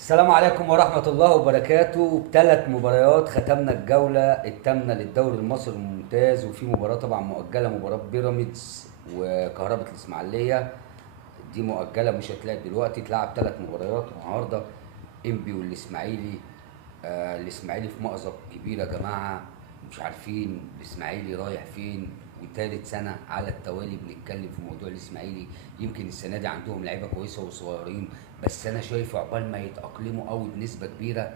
السلام عليكم ورحمة الله وبركاته. بثلاث مباريات ختمنا الجولة الثامنة للدوري المصري الممتاز، وفي مباراة طبعا مؤجلة، مباراة بيراميدز وكهرباء الإسماعيلية. دي مؤجلة مش هتلعب دلوقتي، اتلعب ثلاث مباريات النهاردة. إنبي والإسماعيلي. الإسماعيلي في مأزق كبير يا جماعة، مش عارفين الإسماعيلي رايح فين. وتالت سنة على التوالي بنتكلم في موضوع الإسماعيلي. يمكن السنة دي عندهم لعيبة كويسة وصغيرين، بس أنا شايف عقبال ما يتأقلموا أوي بنسبة كبيرة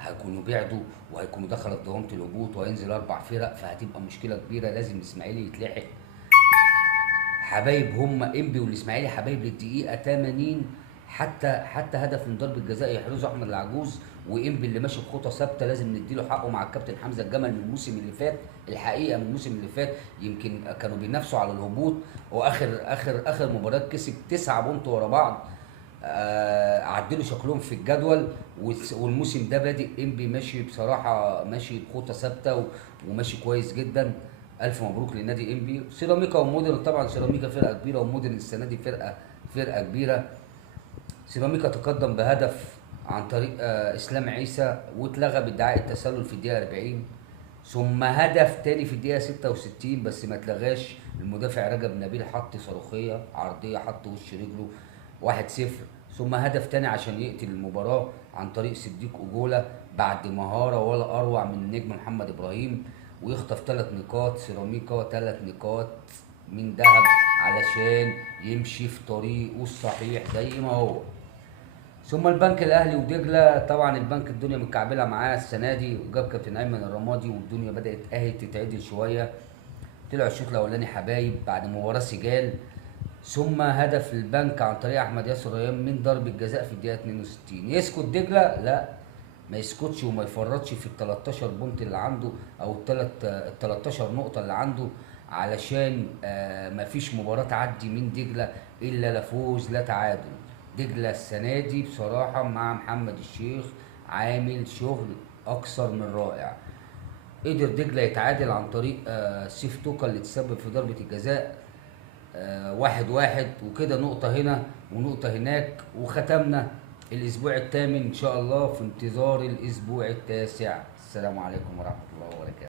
هيكونوا بعدوا، وهيكونوا دخلت دوامة الهبوط، وهينزل أربع فرق، فهتبقى مشكلة كبيرة. لازم الإسماعيلي يتلحق. حبايب هم انبي والاسماعيلي حبايب للدقيقه 80. حتى هدف من ضربه جزاء يحرزه احمد العجوز. وانبي اللي ماشي بخطى ثابته لازم نديله حقه مع الكابتن حمزه الجمل من الموسم اللي فات. الحقيقه من الموسم اللي فات يمكن كانوا بينافسوا على الهبوط، واخر اخر مباراه كسب 9 بونت ورا بعض. عدلوا شكلهم في الجدول. والموسم ده بادئ انبي ماشي بصراحه، ماشي بخطى ثابته وماشي كويس جدا. الف مبروك لنادي انبي. سيراميكا ومودرن، طبعا سيراميكا فرقه كبيره، ومودرن السنه دي فرقه كبيره. سيراميكا تقدم بهدف عن طريق اسلام عيسى، واتلغى بادعاء التسلل في الدقيقه 40. ثم هدف تاني في الدقيقه 66 بس ما اتلغاش. المدافع رجب نبيل حط صاروخيه عرضيه، حط وش رجله 1-0. ثم هدف تاني عشان يقتل المباراه عن طريق صديق اجولا بعد مهاره ولا اروع من النجم محمد ابراهيم. ويخطف ثلاث نقاط سيراميكا، ثلاث نقاط من ذهب علشان يمشي في طريقه الصحيح زي ما هو. ثم البنك الاهلي ودجله، طبعا البنك الدنيا متكعبله معاه السنه دي، وجاب كابتن ايمن الرمادي، والدنيا بدات تتعدل شويه. طلعوا الشوط الاولاني حبايب بعد مباراه سجال. ثم هدف البنك عن طريق احمد ياسر ريان من ضربه جزاء في الدقيقه 62. يسكت دجله؟ لا، ما يسكتش وما يفرطش في ال 13 بونت اللي عنده، او ال 13 نقطه اللي عنده، علشان ما فيش مباراه تعدي من دجله الا لا فوز لا تعادل. دجله السنه دي بصراحه مع محمد الشيخ عامل شغل اكثر من رائع. قدر دجله يتعادل عن طريق سيف توكا اللي تسبب في ضربه الجزاء. 1-1، وكده نقطة هنا ونقطة هناك، وختمنا الأسبوع الثامن إن شاء الله في انتظار الأسبوع التاسع. السلام عليكم ورحمة الله وبركاته.